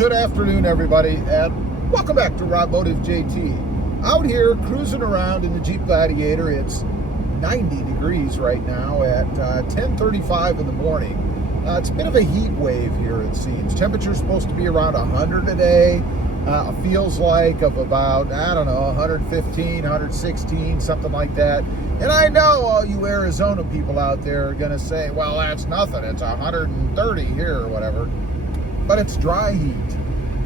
Good afternoon, everybody, and welcome back to Automotive JT. Out here cruising around in the Jeep Gladiator. It's 90 degrees right now at 10:35 in the morning. It's a bit of a heat wave here, it seems. Temperature's supposed to be around 100 today. Feels like of about, 115, 116, something like that. And I know all you Arizona people out there are going to say, well, that's nothing. It's 130 here or whatever. But it's dry heat.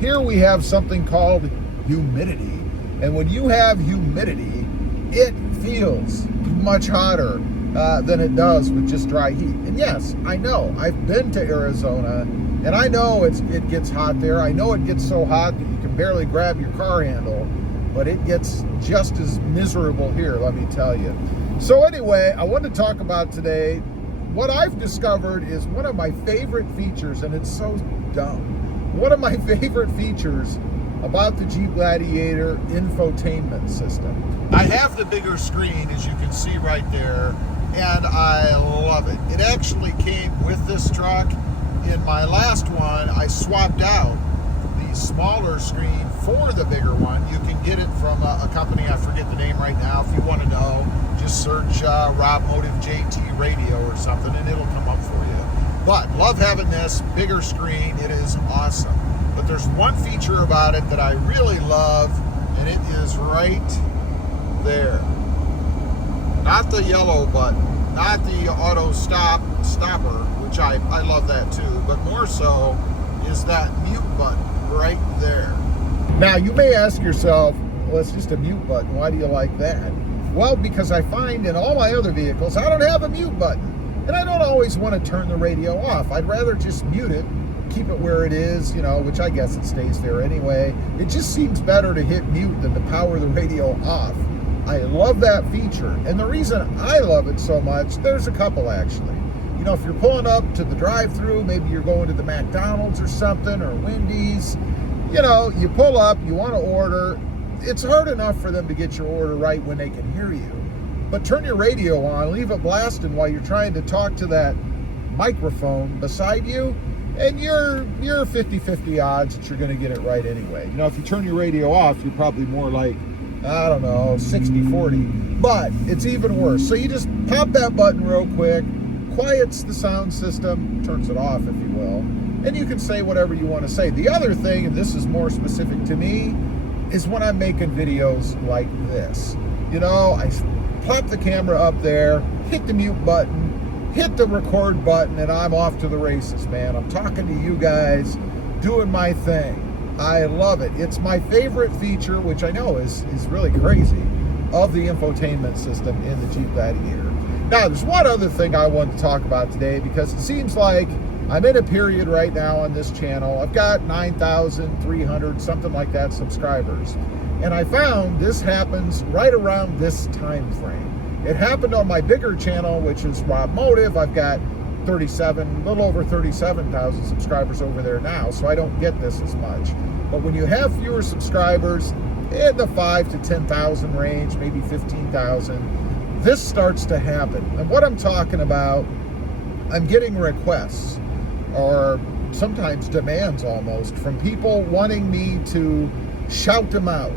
Here we have something called humidity. And when you have humidity, it feels much hotter than it does with just dry heat. And yes, I know. I've been to Arizona, and I know it gets hot there. I know it gets so hot that you can barely grab your car handle, but it gets just as miserable here, let me tell you. So anyway, I want to talk about today what I've discovered is one of my favorite features, and it's so dumb. One of my favorite features about the Jeep Gladiator infotainment system. I have the bigger screen, as you can see right there, and I love it. It actually came with this truck. In my last one, I swapped out the smaller screen for the bigger one. You can get it from a company, I forget the name right now. If you want to know, just search Automotive JT Radio or something, and it'll come up for you. But love having this bigger screen. It is awesome. But there's one feature about it that I really love, and it is right there. Not the yellow button, not the auto stopper, which I love that too, but more so is that mute button right there. Now you may ask yourself, well, it's just a mute button. Why do you like that? Well, because I find in all my other vehicles, I don't have a mute button. And I don't always want to turn the radio off. I'd rather just mute it, keep it where it is, which I guess it stays there anyway. It just seems better to hit mute than to power the radio off. I love that feature. And the reason I love it so much, there's a couple actually. If you're pulling up to the drive-thru, maybe you're going to the McDonald's or something, or Wendy's, you pull up, you want to order. It's hard enough for them to get your order right when they can hear you. But turn your radio on, leave it blasting while you're trying to talk to that microphone beside you, and you're 50-50 odds that you're going to get it right anyway. If you turn your radio off, you're probably more like, 60-40. But it's even worse. So you just pop that button real quick, quiets the sound system, turns it off, if you will, and you can say whatever you want to say. The other thing, and this is more specific to me, is when I'm making videos like this. I pop the camera up there, hit the mute button, hit the record button, and I'm off to the races, man. I'm talking to you guys, doing my thing. I love it. It's my favorite feature, which I know is really crazy, of the infotainment system in the Jeep Gladiator. Now, there's one other thing I want to talk about today, because it seems like I'm in a period right now on this channel. I've got 9,300, something like that, subscribers. And I found this happens right around this time frame. It happened on my bigger channel, which is Automotive. I've got a little over 37,000 subscribers over there now, so I don't get this as much. But when you have fewer subscribers, in the 5,000 to 10,000 range, maybe 15,000, this starts to happen. And what I'm talking about, I'm getting requests, or sometimes demands almost, from people wanting me to shout them out,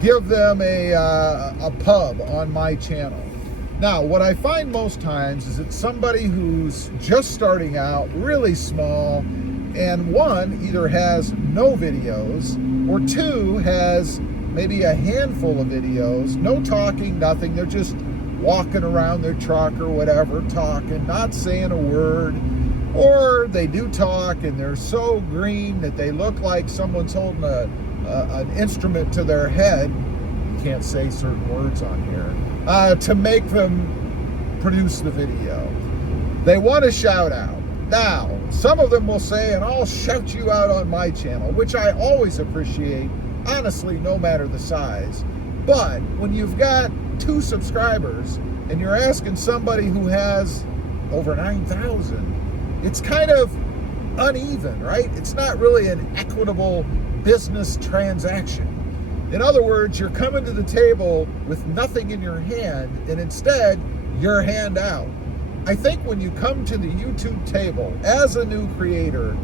give them a pub on my channel. Now, what I find most times is it's somebody who's just starting out, really small, and one either has no videos, or two has maybe a handful of videos, no talking, nothing. They're just walking around their truck or whatever, talking, not saying a word. Or they do talk and they're so green that they look like someone's holding an instrument to their head. You can't say certain words on here. To make them produce the video. They want a shout out. Now, some of them will say, and I'll shout you out on my channel, which I always appreciate, honestly, no matter the size. But when you've got 2 subscribers and you're asking somebody who has over 9,000, it's kind of uneven, right? It's not really an equitable business transaction. In other words, you're coming to the table with nothing in your hand, and instead, your hand out. I think when you come to the YouTube table as a new creator,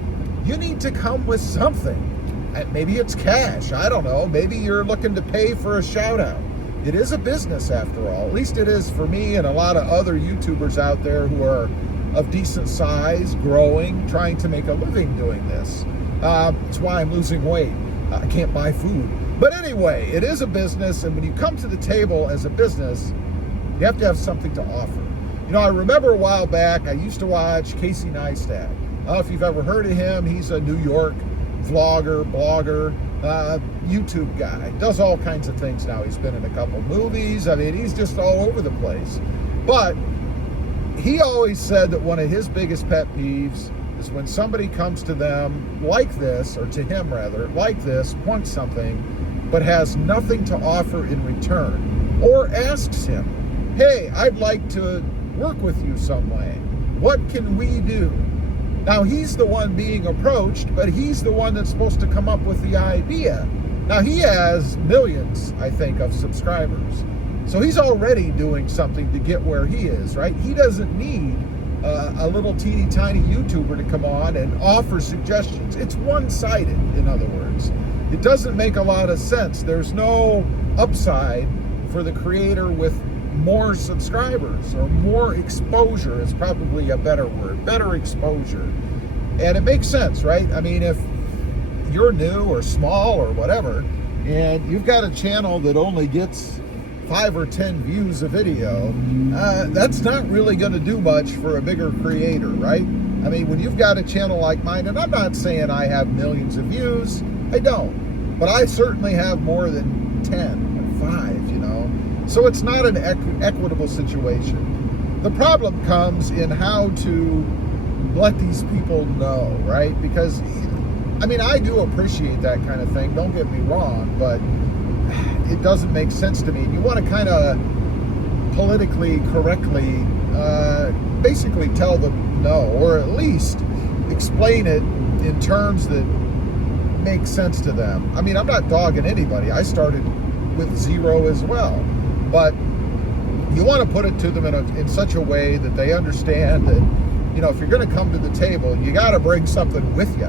you need to come with something. Maybe it's cash. I don't know. Maybe you're looking to pay for a shout out. It is a business after all. At least it is for me and a lot of other YouTubers out there who are of decent size, growing, trying to make a living doing this. It's why I'm losing weight. I can't buy food. But anyway, it is a business, and when you come to the table as a business, you have to have something to offer. You know, I remember a while back, I used to watch Casey Neistat. I don't know if you've ever heard of him. He's a New York vlogger, blogger, YouTube guy. Does all kinds of things now. He's been in a couple movies. I mean, he's just all over the place. But he always said that one of his biggest pet peeves is when somebody comes to them like this, or to him rather, like this, wants something, but has nothing to offer in return, or asks him, hey, I'd like to work with you some way. What can we do? Now, he's the one being approached, but he's the one that's supposed to come up with the idea. Now, he has millions, I think, of subscribers. So he's already doing something to get where he is, right? He doesn't need a little teeny tiny YouTuber to come on and offer suggestions. It's one-sided, in other words. It doesn't make a lot of sense. There's no upside for the creator with more subscribers, or more exposure is probably a better word, better exposure. And it makes sense, right? I mean, if you're new or small or whatever, and you've got a channel that only gets 5 or 10 views a video, that's not really going to do much for a bigger creator, right? I mean, when you've got a channel like mine, and I'm not saying I have millions of views, I don't, but I certainly have more than 10 or 5, you know? So it's not an equitable situation. The problem comes in how to let these people know, right? Because, I mean, I do appreciate that kind of thing, don't get me wrong, but it doesn't make sense to me. You want to kind of politically correctly basically tell them no, or at least explain it in terms that make sense to them. I mean, I'm not dogging anybody. I started with 0 as well. But you want to put it to them in such a way that they understand that, you know, if you're going to come to the table, you got to bring something with you.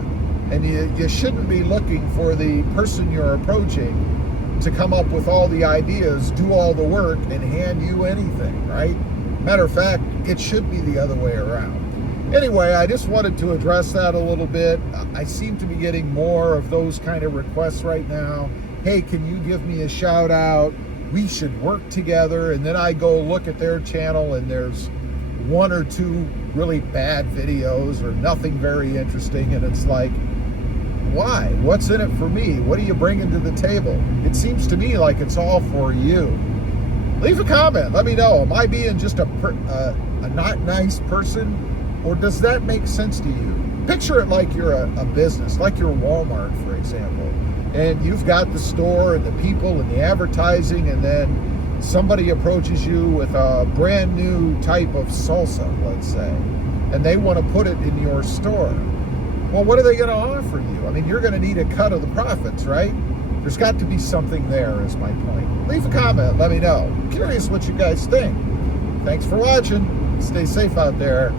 And you shouldn't be looking for the person you're approaching to come up with all the ideas, do all the work, and hand you anything, right? Matter of fact, it should be the other way around. Anyway, I just wanted to address that a little bit. I seem to be getting more of those kind of requests right now. Hey, can you give me a shout out? We should work together. And then I go look at their channel and there's 1 or 2 really bad videos or nothing very interesting. And it's like, why? What's in it for me? What are you bringing to the table? It seems to me like it's all for you. Leave a comment. Let me know. Am I being just a not nice person? Or does that make sense to you? Picture it like you're a business, like you're Walmart, for example. And you've got the store and the people and the advertising, and then somebody approaches you with a brand new type of salsa, let's say, and they want to put it in your store. Well, what are they going to offer you? I mean, you're going to need a cut of the profits, right? There's got to be something there, is my point. Leave a comment. Let me know. I'm curious what you guys think. Thanks for watching. Stay safe out there.